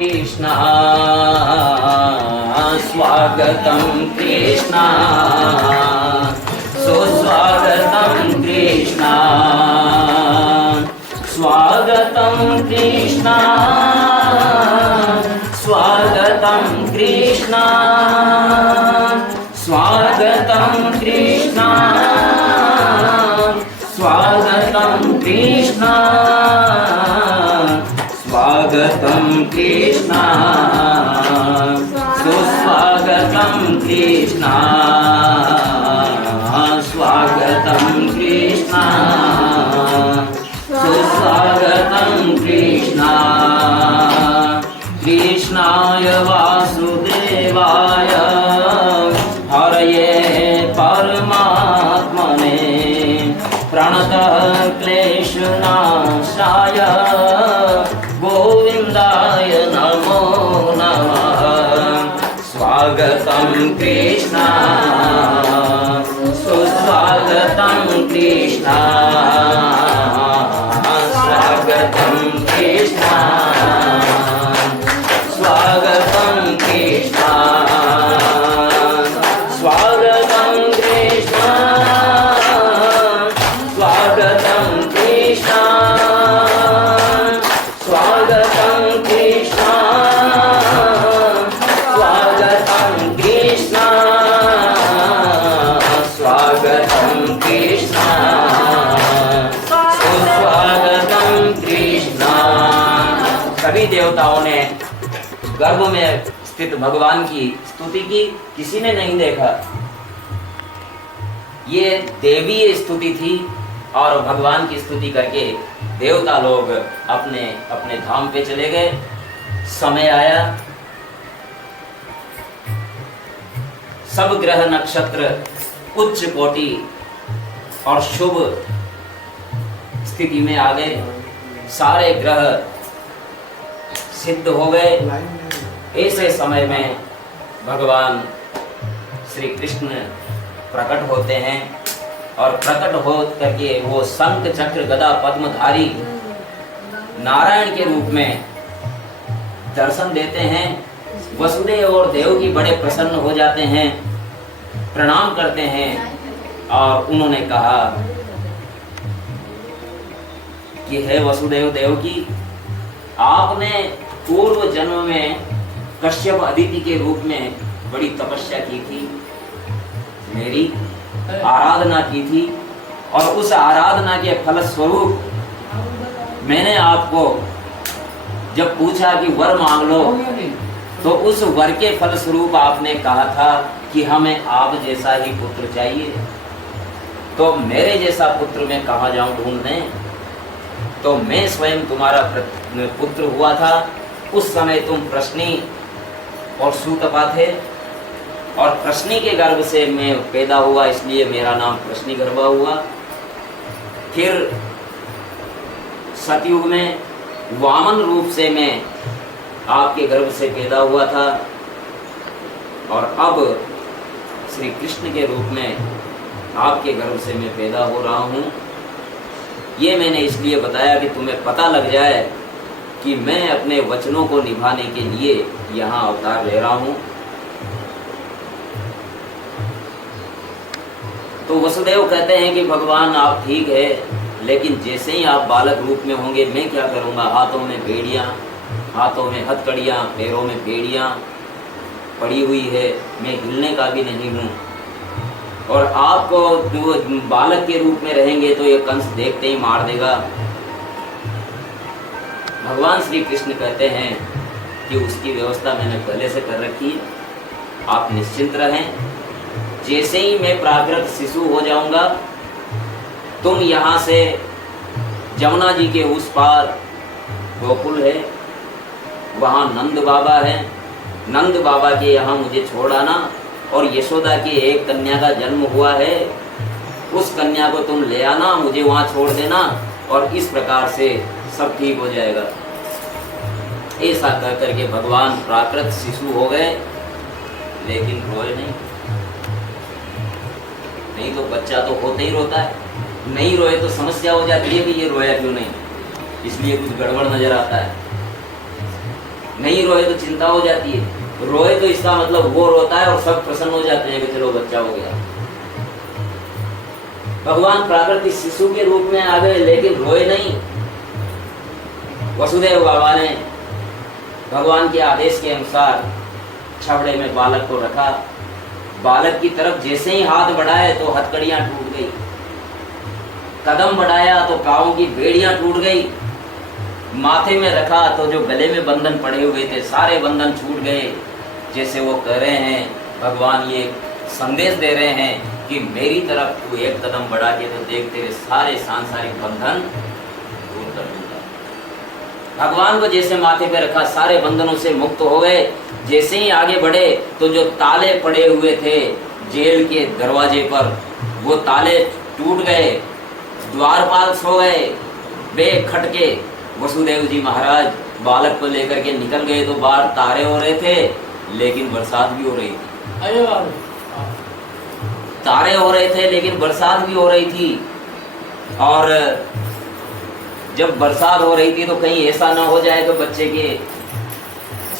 कृष्णा स्वागतं कृष्णा सुस्वागतं कृष्णा स्वागतं कृष्णा स्वागतं कृष्णा स्वागतं कृष्णा स्वागतं कृष्णा स्वागतं कृष्णा सुस्वागतं कृष्णा स्वागतं कृष्णा सुस्वागतं कृष्णा कृष्णाय वासुदेवाय हरये परमात्मने प्रणतः क्लेशनाशाय गोविन्दाय नमो नमः स्वागतं कृष्णा सुस्वागतं कृष्णा स्वागतं कृष्णा स्वागतं कृष्णा स्वागतं कृष्णा स्वागतं कृष्णा स्वागतं कृष्णा स्वागतं कृष्णा स्वागतं कृष्णा सुस्वागतं कृष्णा। सभी देवताओं ने गर्भ में स्थित भगवान की स्तुति की, किसी ने नहीं देखा। ये देवीय स्तुति थी और भगवान की स्तुति करके देवता लोग अपने अपने धाम पे चले गए। समय आया, सब ग्रह नक्षत्र उच्च कोटि और शुभ स्थिति में आ गए। सारे ग्रह सिद्ध हो गए। ऐसे समय में भगवान श्री कृष्ण प्रकट होते हैं और प्रकट हो करके वो शंख चक्र गदा पद्मधारी नारायण के रूप में दर्शन देते हैं। वसुदेव और देवकी बड़े प्रसन्न हो जाते हैं, प्रणाम करते हैं और उन्होंने कहा कि हे वसुदेव देवकी, आपने पूर्व जन्म में कश्यप अदिति के रूप में बड़ी तपस्या की थी, मेरी आराधना की थी और उस आराधना के फल स्वरूप मैंने आपको जब पूछा कि वर मांग लो तो उस वर के फल स्वरूप आपने कहा था कि हमें आप जैसा ही पुत्र चाहिए। तो मेरे जैसा पुत्र मैं कहाँ जाऊं ढूंढने? तो मैं स्वयं तुम्हारा पुत्र हुआ था। उस समय तुम प्रश्नी और सूतपा थे और प्रश्नी के गर्भ से मैं पैदा हुआ, इसलिए मेरा नाम प्रश्नी गर्भा हुआ। फिर सतयुग में वामन रूप से मैं आपके गर्भ से पैदा हुआ था और अब श्री कृष्ण के रूप में आपके गर्भ से मैं पैदा हो रहा हूँ। ये मैंने इसलिए बताया कि तुम्हें पता लग जाए कि मैं अपने वचनों को निभाने के लिए यहाँ अवतार ले रहा हूँ। तो वसुदेव कहते हैं कि भगवान आप ठीक है, लेकिन जैसे ही आप बालक रूप में होंगे मैं क्या करूँगा? हाथों में बेड़ियाँ, हाथों में हथकड़ियाँ, पैरों में बेड़ियाँ पड़ी हुई है, मैं हिलने का भी नहीं हूँ। और आपको जो बालक के रूप में रहेंगे तो ये कंस देखते ही मार देगा। भगवान श्री कृष्ण कहते हैं कि उसकी व्यवस्था मैंने पहले से कर रखी है, आप निश्चिंत रहें। जैसे ही मैं प्राकृत शिशु हो जाऊंगा, तुम यहाँ से जमुना जी के उस पार गोकुल है, वहाँ नंद बाबा है, नंद बाबा के यहाँ मुझे छोड़ आना और यशोदा की एक कन्या का जन्म हुआ है, उस कन्या को तुम ले आना, मुझे वहाँ छोड़ देना और इस प्रकार से सब ठीक हो जाएगा। ऐसा कह करके भगवान प्राकृत शिशु हो गए, लेकिन रोए नहीं। नहीं तो बच्चा तो होते ही रोता है, नहीं रोए तो समस्या हो जाती है कि ये रोया क्यों नहीं, इसलिए कुछ गड़बड़ नजर आता है। नहीं रोए तो चिंता हो जाती है, रोए तो इसका मतलब वो रोता है और सब प्रसन्न हो जाते हैं कि चलो बच्चा हो गया। भगवान प्राकृतिक शिशु के रूप में आ गए लेकिन रोए नहीं। वसुदेव बाबा ने भगवान के आदेश के अनुसार छबड़े में बालक को रखा। बालक की तरफ जैसे ही हाथ बढ़ाए तो हथकड़ियां टूट गई, कदम बढ़ाया तो पांवों की बेड़ियां टूट गई, माथे में रखा तो जो गले में बंधन पड़े हुए थे सारे बंधन छूट गए। जैसे वो कह रहे हैं, भगवान ये संदेश दे रहे हैं कि मेरी तरफ तू एक कदम बढ़ा के तो देख, तेरे सारे सांसारिक बंधन दूर कर दूंगा। भगवान को जैसे माथे पे रखा सारे बंधनों से मुक्त हो गए। जैसे ही आगे बढ़े तो जो ताले पड़े हुए थे जेल के दरवाजे पर वो ताले टूट गए, द्वारपाल सो गए बेखटके। वसुदेव जी महाराज बालक को लेकर के निकल गए तो बाहर तारे हो रहे थे लेकिन बरसात भी हो रही थी। तारे हो रहे थे लेकिन बरसात भी हो रही थी। और जब बरसात हो रही थी तो कहीं ऐसा ना हो जाए तो बच्चे के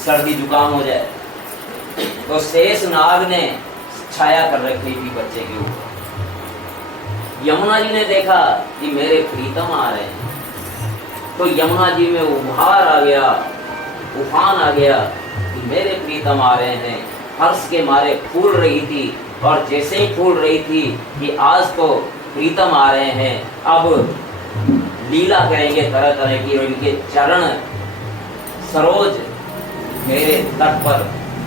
सर्दी जुकाम हो जाए, तो शेष नाग ने छाया कर रखी थी बच्चे के ऊपर। यमुना जी ने देखा कि मेरे प्रीतम आ रहे हैं, तो यमुना जी में उभार आ गया, उफान आ गया कि मेरे प्रीतम आ रहे हैं। हर्ष के मारे फूल रही थी और जैसे ही फूल रही थी कि आज तो प्रीतम आ रहे हैं, अब लीला करेंगे तरह तरह की, और इनके चरण सरोज मेरे तट पर,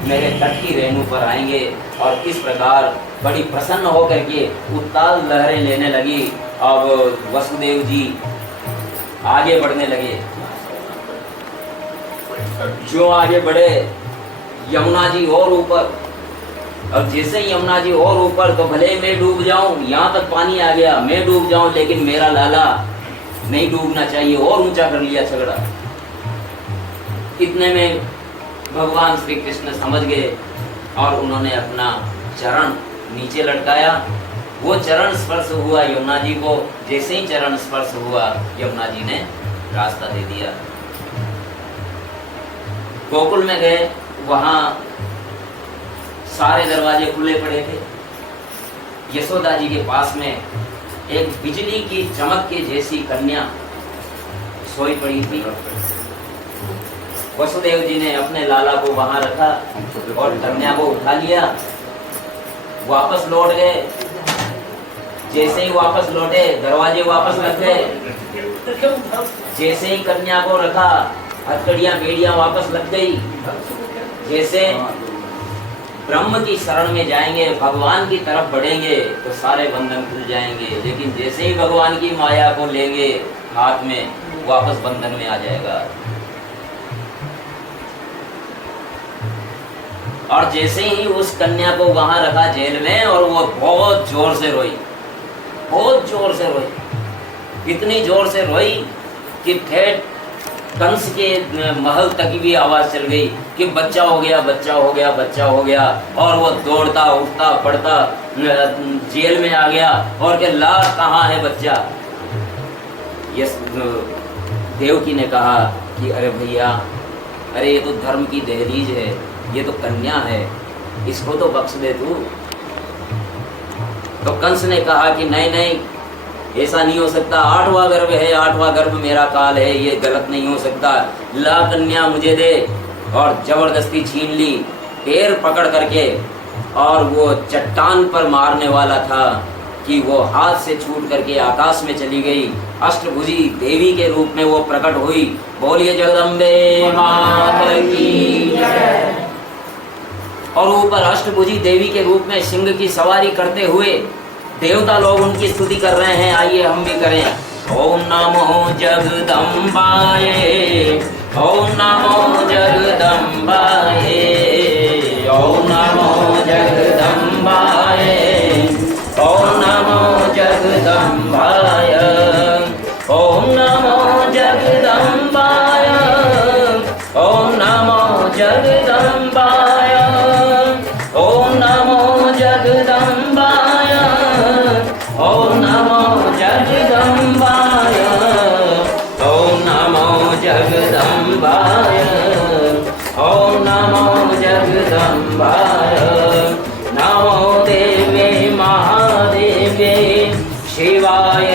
मेरे तट की रेणु पर आएंगे। और इस प्रकार बड़ी प्रसन्न होकर के उत्ताल लहरें लेने लगी। अब वसुदेव जी आगे बढ़ने लगे। जो आगे बढ़े यमुना जी और ऊपर, अब जैसे यमुना जी और ऊपर तो भले मैं डूब जाऊं, यहाँ तक पानी आ गया, मैं डूब जाऊं लेकिन मेरा लाला नहीं डूबना चाहिए, और ऊंचा कर लिया छगड़ा। इतने में भगवान श्री कृष्ण समझ गए और उन्होंने अपना चरण नीचे लटकाया। वो चरण स्पर्श हुआ यमुना जी को। जैसे ही चरण स्पर्श हुआ यमुना जी ने रास्ता दे दिया। गोकुल में गए, वहां सारे दरवाजे खुले पड़े थे। यशोदा जी के पास में एक बिजली की चमक के जैसी कन्या सोई पड़ी थी। वसुदेव जी ने अपने लाला को वहां रखा और कन्या को उठा लिया, वापस लौट गए। जैसे ही वापस लौटे दरवाजे वापस लग गए। जैसे ही कन्या को रखा हथकड़ियां बेड़ियां वापस लग गई। जैसे ब्रह्म की शरण में जाएंगे, भगवान की तरफ बढ़ेंगे तो सारे बंधन खुल जाएंगे, लेकिन जैसे ही भगवान की माया को लेंगे हाथ में, वापस बंधन में आ जाएगा। और जैसे ही उस कन्या को वहां रखा जेल में, और वो बहुत जोर से रोई, बहुत जोर से रोई, इतनी जोर से रोई कि ठेठ कंस के महल तक भी आवाज चल गई कि बच्चा हो गया, बच्चा हो गया, बच्चा हो गया। और वो दौड़ता उठता पड़ता जेल में आ गया और के ला कहाँ है बच्चा। यस देवकी ने कहा कि अरे भैया, अरे ये तो धर्म की दहलीज है, ये तो कन्या है, इसको तो बख्श दे तू। तो कंस ने कहा कि नहीं नहीं, ऐसा नहीं हो सकता, 8वां गर्भ है, 8वां गर्भ मेरा काल है, ये गलत नहीं हो सकता, ला कन्या मुझे दे। और जबरदस्ती छीन ली, पैर पकड़ करके, और वो चट्टान पर मारने वाला था कि वो हाथ से छूट करके आकाश में चली गई। अष्टभुजी देवी के रूप में वो प्रकट हुई। बोलिए जगदम्बे मात की जय। और ऊपर अष्टभुजी देवी के रूप में सिंह की सवारी करते हुए देवता लोग उनकी स्तुति कर रहे हैं। आइए हम भी करें। ओम नमो जगदम्बाय, ओम नमो जगदम्बाय, ओम नमो जगदम्बाय, ओम नमो जगदम्बाय, ओम नमो जगदम्बाय, ओम नमो जगदम्बाय, ओम नमो जगदम्बाय, ओम नमो जगदम्बाय, ओम नमो जगदम्बाय, नमो जगदम्बाय नमो देवे महादेवे शिवाय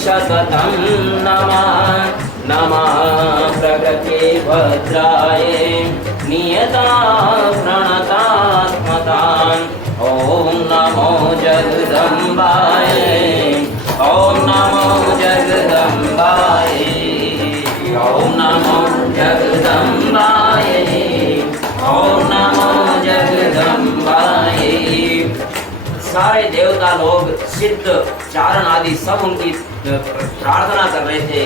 सततं नमः नमः प्रकृते भद्राय नियता प्रणतात्मताम् ॐ नमो जगदम्बाय ॐ नमो जगदम्बाय ॐ नमो जगदम्बाय ॐ नमो जगदम्बाय। सारे देवता लोग सिद्ध चारण आदि सब उनकी प्रार्थना कर रहे थे,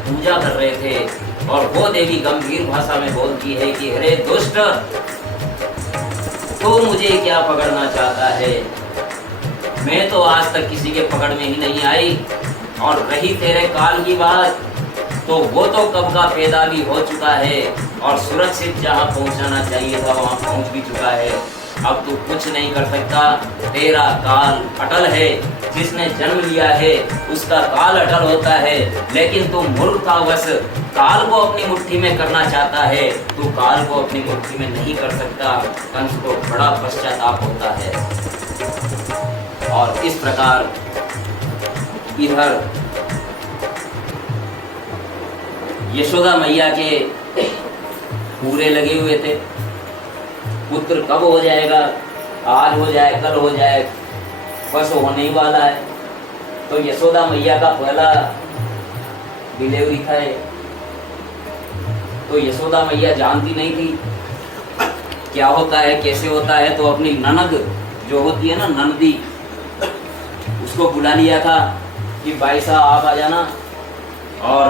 पूजा कर रहे थे। और वो देवी गंभीर भाषा में बोलती है कि अरे दुष्ट, तो मुझे क्या पकड़ना चाहता है? मैं तो आज तक किसी के पकड़ में ही नहीं आई। और रही तेरे काल की बात, तो वो तो कब का पैदा भी हो चुका है और सुरक्षित जहाँ पहुँचाना चाहिए था वहाँ पहुँच भी चुका है। अब तू कुछ नहीं कर सकता, तेरा काल अटल है। जिसने जन्म लिया है उसका काल अटल होता है, लेकिन तू मूर्खतावश काल को अपनी मुट्ठी में करना चाहता है। तू काल को अपनी मुट्ठी में नहीं कर सकता। कंस को बड़ा पश्चाताप होता है। और इस प्रकार इधर यशोदा मैया के पूरे लगे हुए थे। पुत्र कब हो जाएगा, आज हो जाए कल हो जाए, बस होने ही वाला है। तो यशोदा मैया का पहला डिलीवरी था। तो यशोदा मैया जानती नहीं थी क्या होता है, कैसे होता है। तो अपनी ननद जो होती है ना, नंदी, उसको बुला लिया था कि भाई साहब आप आ जाना और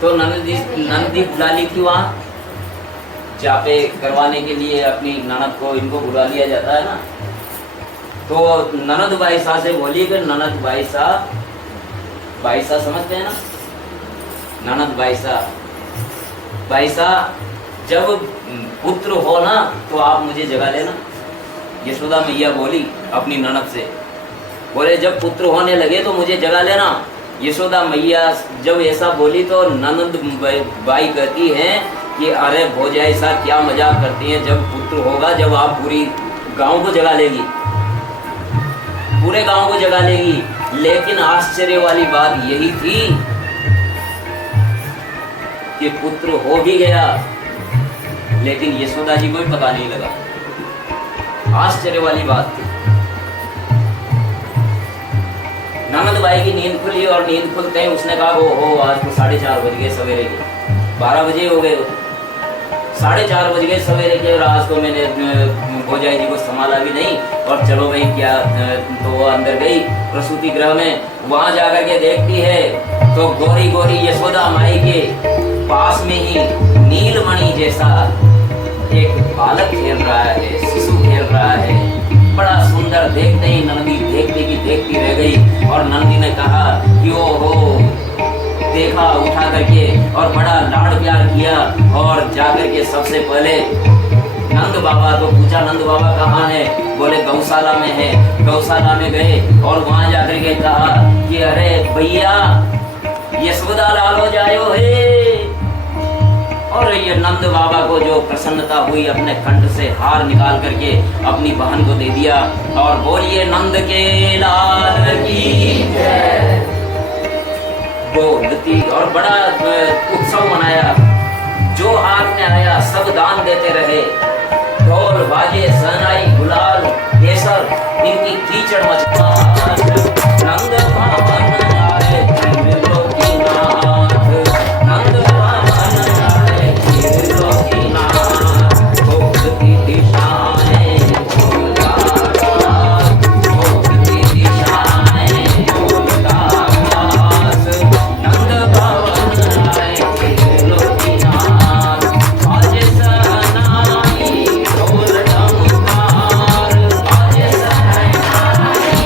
तो नंदी बुला ली थी वहाँ जापे करवाने के लिए। अपनी ननद को इनको बुला लिया जाता है ना। तो ननद बाईसा से बोली कि ननद बाईसा, बाईसा समझते हैं ना, ननद बाईसा, बाईसा जब पुत्र हो ना तो आप मुझे जगा लेना। यशोदा मैया बोली अपनी ननद से, बोले जब पुत्र होने लगे तो मुझे जगा लेना। यशोदा मैया जब ऐसा बोली तो ननद बाई कहती है कि अरे भौजाई सा क्या मजाक करती है, जब पुत्र होगा जब आप पूरी गांव को जगा लेगी, पूरे गांव को जगा लेगी। लेकिन आश्चर्य वाली बात यही थी कि पुत्र हो भी गया, लेकिन यशोदा जी को भी पता नहीं लगा। आश्चर्य वाली बात थी। ननद बाई की नींद खुली और नींद खुलते ही उसने कहा हो आज तो 4:30 बज गए सवेरे के, 12 बजे हो गए, 4:30 बज गए सवेरे के। और आज को मैंने भौजाई जी को संभाला भी नहीं। और चलो भाई क्या, तो वो अंदर गई प्रसूति गृह में। वहां जाकर के देखती है तो गोरी गोरी यशोदा माई के पास में ही नीलमणि जैसा एक बालक खेल रहा है, शिशु खेल रहा है, बड़ा सुंदर। देखते ही नंदी देखते की देखती रह गई। और नंदी ने कहा कि ओ हो, देखा उठा करके और बड़ा लाड़ प्यार किया। और जाकर के सबसे पहले नंद बाबा को पूछा, नंद बाबा कहाँ है? बोले गौशाला में है। गौशाला में गए और वहां जाकर के कहा कि अरे भैया यशोदा लाल हो जायो है। और ये नंद बाबा को जो प्रसन्नता हुई, अपने कंठ से हार निकाल करके अपनी बहन को दे दिया। और बोलिए नंद के लाल की जय। बोलती और बड़ा उत्सव मनाया। जो हाथ में आया सब दान देते रहे। ढोल बाजे सहनाई गुलाल केसर इनकी कीचड़ मचता। नंद भवन आए त्रिलोकीनाथ, नंद भवन आए त्रिलोकीनाथ। भोगती दिशाएं भोलता आकाश, भोगती दिशाएं भोलता आकाश। नंद भवन आए त्रिलोकीनाथ, आज सहनाई ढोल टंकार, आज सहनाई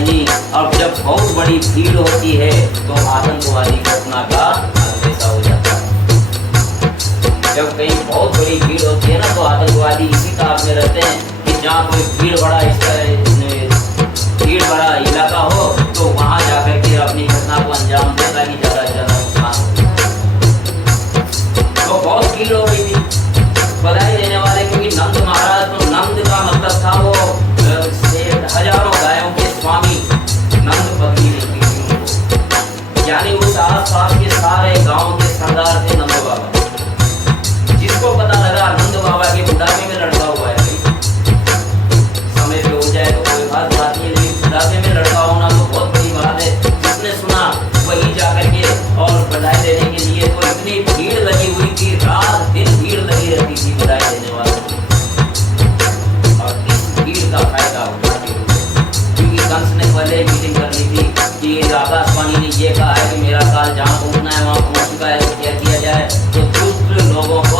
हैं जी। अब जब बहुत बड़ी भीड़ होती है तो आतंकवादी घटना का अंदेशा हो जाता है। जब कहीं बहुत बड़ी भीड़ होती है ना तो आतंकवादी इसी ताक में रहते हैं कि जहाँ कोई भीड़ बड़ा इलाका हो तो वहां जाकर के अपनी घटना को अंजाम दे ताकि ज्यादा से ज्यादा नुकसान हो। तो बहुत भीड़ हो गई थी बधाई देने वाले, क्योंकि नंद महाराज, तो नंद का मतलब था वो हजारों गायों के स्वामी, नंद पत्नी नहीं थी उनको, यानी उस आस पास के सारे गांव के सरदार थे नंद बाबा। जिसको पता लगा नंद बाबा के बुढ़ापे में लड़का हुआ है, समय पे हो जाए तो कोई खास बात नहीं, लेकिन बुढ़ापे में लड़का होना तो बहुत बड़ी बात है। जिसने सुना वही जाकर के और बधाई देने के लिए, तो इतनी भीड़ लगी हुई थी, रात दिन भीड़ लगी रहती थी बधाई देने वालों की। और इस भीड़ का फायदा उठाते हुए, क्योंकि कंस ने पहले मीटिंग कर ली थी कि आकाशवाणी ने ये कहा है कि मेरा काल जहाँ पहुँचना है वहाँ पहुँच चुका है, तो क्या किया जाए, तो दुष्ट लोगों को